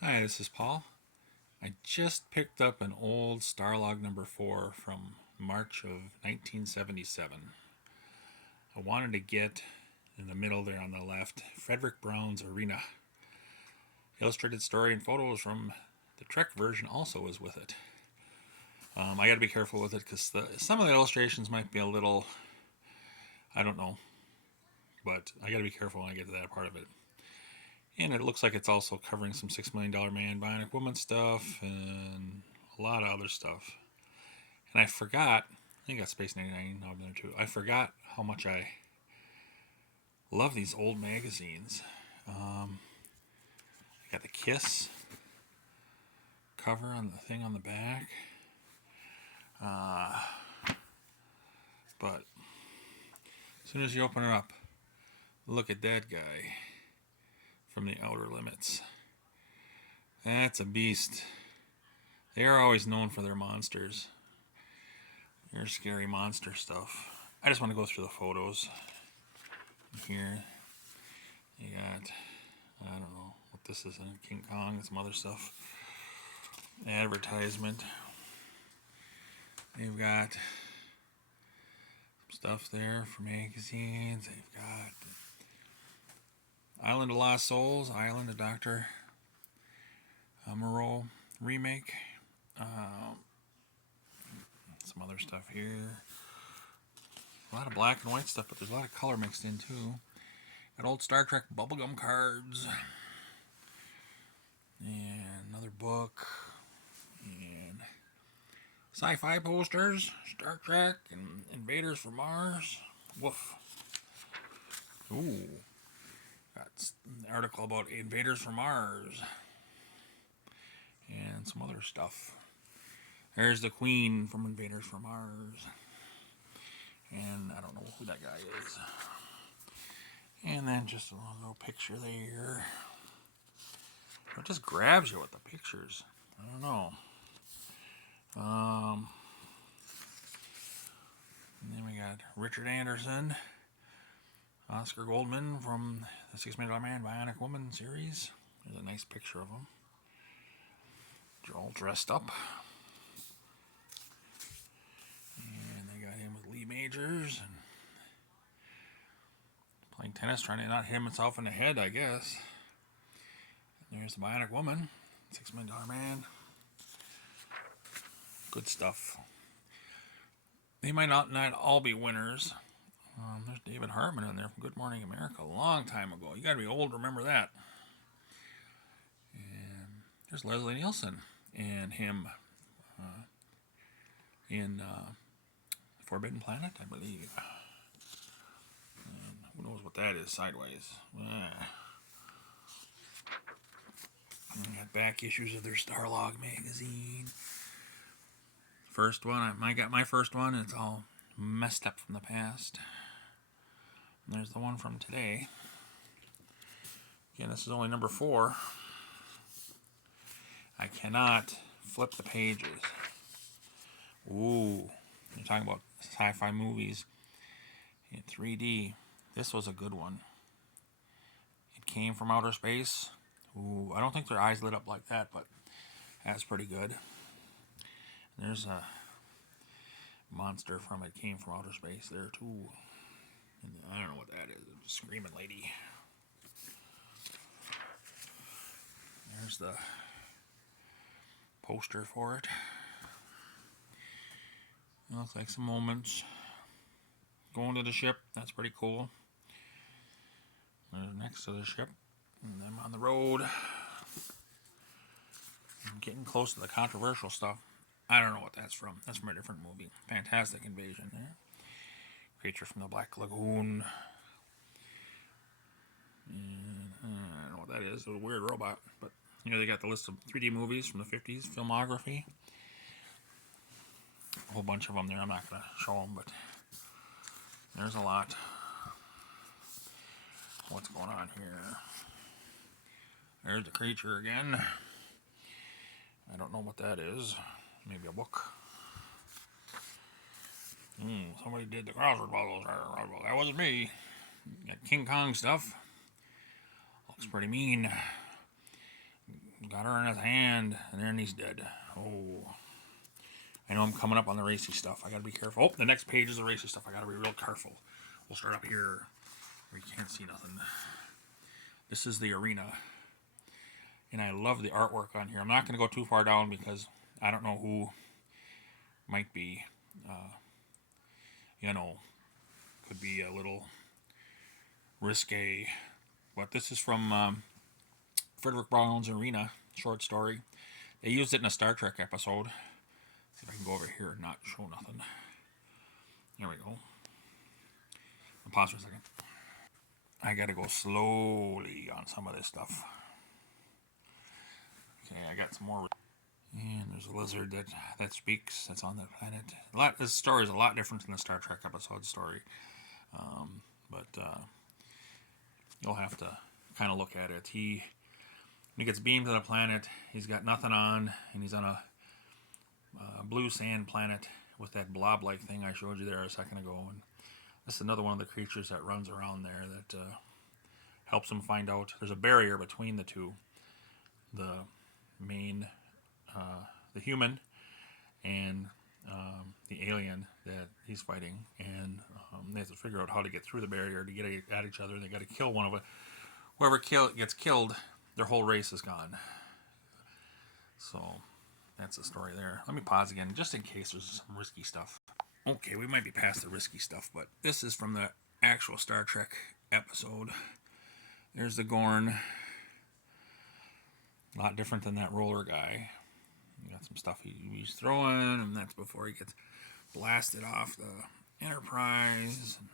Hi, this is Paul. I just picked up an old Starlog number 4 from March of 1977. I wanted to get in the middle there on the left Fredric Brown's Arena. Illustrated story and photos from the Trek version also is with it. I got to be careful with it because some of the illustrations might be a little, I don't know, but I got to be careful when I get to that part of it. And it looks like it's also covering some $6 Million Man Bionic Woman stuff and a lot of other stuff. And I forgot, I think I got Space 99 on there too. I forgot how much I love these old magazines. I got the Kiss cover on the thing on the back. But as soon as you open it up, look at that guy from the Outer Limits. That's a beast. They are always known for their monsters. Their scary monster stuff. I just want to go through the photos. Here, you got, I don't know what this is, King Kong and some other stuff. Advertisement. They've got stuff there for magazines. They've got Island of Lost Souls, Island of Dr. Moreau remake. Some other stuff here. A lot of black and white stuff, but there's a lot of color mixed in too. Got old Star Trek bubblegum cards. And another book. And sci-fi posters. Star Trek and Invaders from Mars. Woof. Ooh. Got an article about Invaders from Mars. And some other stuff. There's the Queen from Invaders from Mars. And I don't know who that guy is. And then just a little picture there. It just grabs you with the pictures. I don't know. And then we got Richard Anderson, Oscar Goldman from the $6 Million Man Bionic Woman series. There's a nice picture of him. They're all dressed up. And they got him with Lee Majors and playing tennis, trying to not hit himself in the head, I guess. And there's the Bionic Woman, $6 Million Man. Good stuff. They might not all be winners. There's David Hartman in there from Good Morning America a long time ago. You got to be old to remember that. And there's Leslie Nielsen and him in Forbidden Planet, I believe. And who knows what that is sideways. And got back issues of their Starlog magazine. First one, I got my first one, and it's all messed up from the past. And there's the one from today. Again, this is only number 4. I cannot flip the pages. Ooh, you're talking about sci-fi movies in 3D. This was a good one. It came from outer space. Ooh, I don't think their eyes lit up like that, but that's pretty good. There's a monster from It Came from Outer Space there too. And I don't know what that is. A screaming lady. There's the poster for it. It looks like some moments. Going to the ship. That's pretty cool. There's next to the ship. And them on the road. I'm getting close to the controversial stuff. I don't know what that's from. That's from a different movie. Fantastic Invasion there. Creature from the Black Lagoon. And I don't know what that is. It's a weird robot. But they got the list of 3D movies from the 50s, filmography. A whole bunch of them there. I'm not going to show them, but there's a lot. What's going on here? There's the creature again. I don't know what that is. Maybe a book. Somebody did the crossword puzzles. That wasn't me. Got King Kong stuff. Looks pretty mean. Got her in his hand, and then he's dead. Oh. I know I'm coming up on the racy stuff. I gotta be careful. Oh, the next page is the racy stuff. I gotta be real careful. We'll start up here where you can't see nothing. This is the arena. And I love the artwork on here. I'm not gonna go too far down because I don't know who might be, you know, could be a little risque. But this is from Fredric Brown's Arena short story. They used it in a Star Trek episode. See if I can go over here and not show nothing. There we go. I'll pause for a second. I gotta go slowly on some of this stuff. Okay, I got some more. And there's a lizard that speaks. That's on that planet. This story is a lot different than the Star Trek episode story. But you'll have to kind of look at it. When he gets beamed to the planet, he's got nothing on, and he's on a blue sand planet with that blob-like thing I showed you there a second ago. And this is another one of the creatures that runs around there that helps him find out. There's a barrier between the two. The main, the human, and the alien that he's fighting, and they have to figure out how to get through the barrier to get at each other. They got to kill one of it. Whoever gets killed, their whole race is gone. So that's the story there. Let me pause again, just in case there's some risky stuff. Okay, we might be past the risky stuff, but this is from the actual Star Trek episode. There's the Gorn. A lot different than that roller guy. You got some stuff he's throwing, and that's before he gets blasted off the Enterprise. Some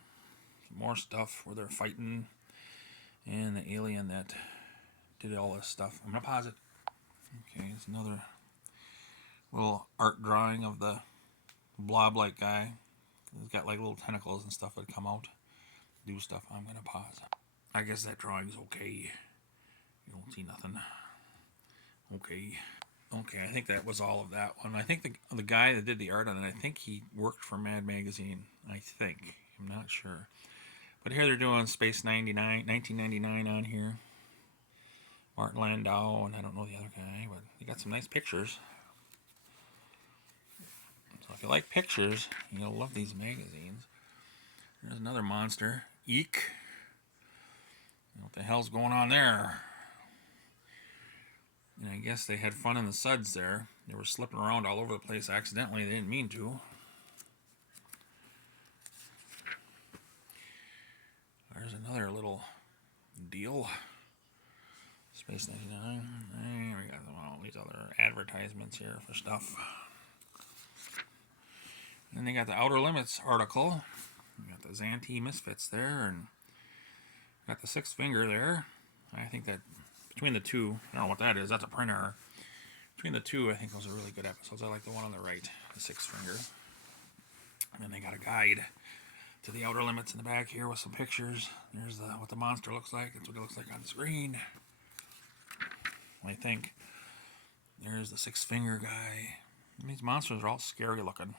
more stuff where they're fighting, and the alien that did all this stuff. I'm gonna pause it. Okay, it's another little art drawing of the blob-like guy. He's got like little tentacles and stuff that come out, do stuff. I'm gonna pause. I guess that drawing's okay. You don't see nothing. Okay. Okay, I think that was all of that one. I think the guy that did the art on it, I think he worked for Mad Magazine. I think. I'm not sure. But here they're doing Space 1999 on here. Martin Landau, and I don't know the other guy, but they got some nice pictures. So if you like pictures, you'll love these magazines. There's another monster. Eek. What the hell's going on there? And I guess they had fun in the suds there. They were slipping around all over the place accidentally. They didn't mean to. There's another little deal. Space 99. And we got all these other advertisements here for stuff. And then they got the Outer Limits article. We got the Xanti Misfits there, and got the Sixth Finger there. I think that between the two, I don't know what that is. That's a printer. Between the two, I think those are really good episodes. I like the one on the right, the Sixth Finger. And then they got a guide to the Outer Limits in the back here with some pictures. There's what the monster looks like. That's what it looks like on the screen, I think. There's the Sixth Finger guy. And these monsters are all scary looking.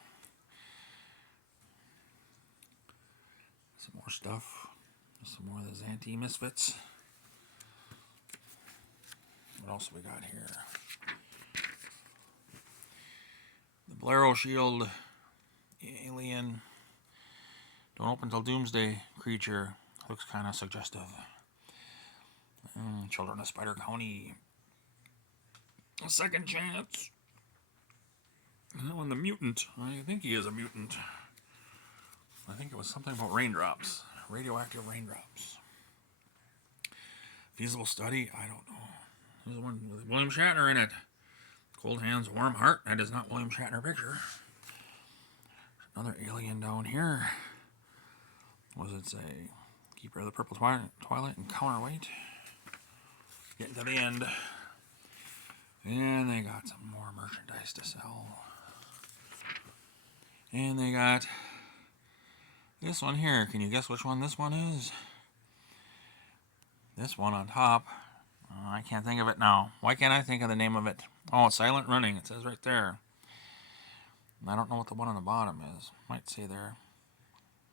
Some more stuff. Some more of the Xanti Misfits. What else we got here? The Blaireau Shield alien. Don't open till Doomsday creature. Looks kind of suggestive. Children of Spider County. A Second Chance. And that one, the mutant. I think he is a mutant. I think it was something about raindrops. Radioactive raindrops. Feasible study? I don't know. There's one with William Shatner in it. Cold Hands, Warm Heart. That is not William Shatner picture. Another alien down here. What does it say? Keeper of the Purple Twilight and Counterweight. Getting to the end. And they got some more merchandise to sell. And they got this one here. Can you guess which one this one is? This one on top. I can't think of it now. Why can't I think of the name of it? Oh, Silent Running. It says right there. I don't know what the one on the bottom is. Might say there.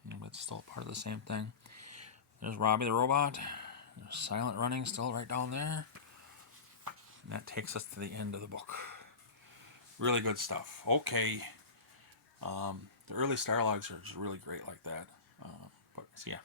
But it's still part of the same thing. There's Robbie the Robot. There's Silent Running still right down there. And that takes us to the end of the book. Really good stuff. Okay. The early Starlogs are just really great like that. But so yeah,